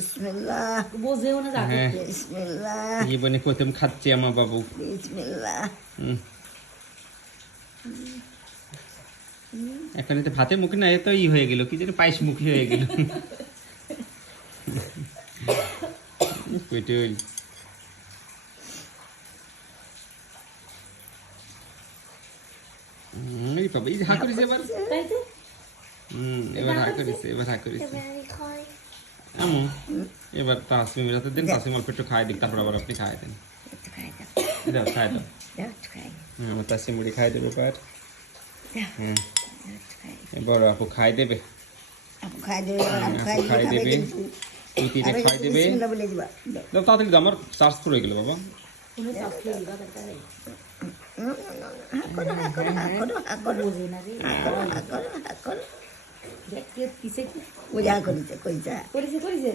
বিসমিল্লাহ। বোঝেও না যা হ্যাঁ। করতে। বিসমিল্লাহ। জীবনে প্রথম খাচ্ছে আমার বাবু। বিসমিল্লাহ। এখন এতে ভাতের মুখে না এত ই হয়ে গেল, কি যেন পায়েস মুখী হয়ে গেল। পেটুল এই বাবা, এই হা করিস এবার। তাই তো এবার হা করিস, এবার হা করিস। আমু এবার তাসমিমের হাতে দিন, তাসমিম অল্প একটু খাই দিক, তারপর আবার আপনি খাই দেন। একটু খাই দাও। দাও খাই দাও। দাও একটু খাই। হ্যাঁ, আমার তাসমিম মুড়ি খাই দেবে এবার। দাও, হ্যাঁ, দাও একটু খাই। বড় আপু খাই দেবে। আপু খাই দেবে, আপু খাই আপু খাই দিলে খাবে দেবে। কিন্তু। তুই আরে খাই দেবে। বিসমিল্লাহ বলে দিবা। দাও। দাও তাড়াতাড়ি দাও, আমার চার্জ করে গেল বাবা। কোনো শাস্তি দিবা দরকার নেই। হা করো, হা করো, হা করো, হা করো। বোঝে না রে। হা করো, হা করো, হা করো। দেখ কে কিসে কি পূজা করিছে, কইছা। করেছে করেছে।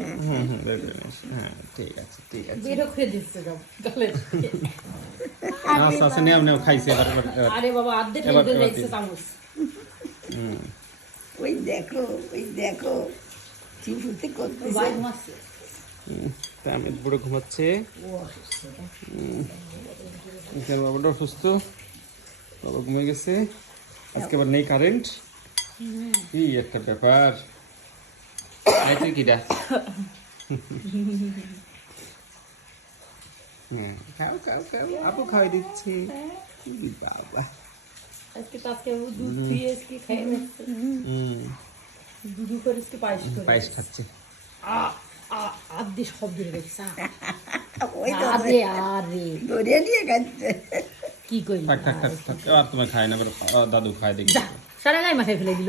হ্যাঁ ঠিক আছে, ঠিক আছে। বেরো খেয়ে দিচ্ছে সব গালে। আচ্ছা আচ্ছা, নেও নেও, খাইছে এবার এবার এবার। আরে বাবা আর্ধেক এবার খেয়ে এবার দিচ্ছে দিন। চামচ। হুম, ওই দেখো, ওই দেখো। চিপুতে করতেছে। ভাই ঘুমাচ্ছে। তা আমি বুড়ো ঘুমাচ্ছে। ও অসুস্থ। এখানে বাবাটা অসুস্থ, বাবা ঘুমিয়ে গেছে। আজকে আবার নেই কারেন্ট, কি একটা ব্যাপার। এই তুই কিডা? হ্যাঁ, খাও খাও খাও, আপু খাওয়াই দিচ্ছি। ই বাবা। আজকে দুধ দিয়ে আজকে খেয়ে নিচ্ছে। দুধু করে আজকে পায়েস করে। পায়েস খাচ্ছে। আর্ধে শব্দ রেখেছে। ওই তো আরে আরে ধরে নিয়ে খাচ্ছে। কি করি থাক থাক থাক থাক, আর তোমার খায় না, এবার দাদু খায় দেখি। যা সারা গায়ে মাথায় ফেলে দিল।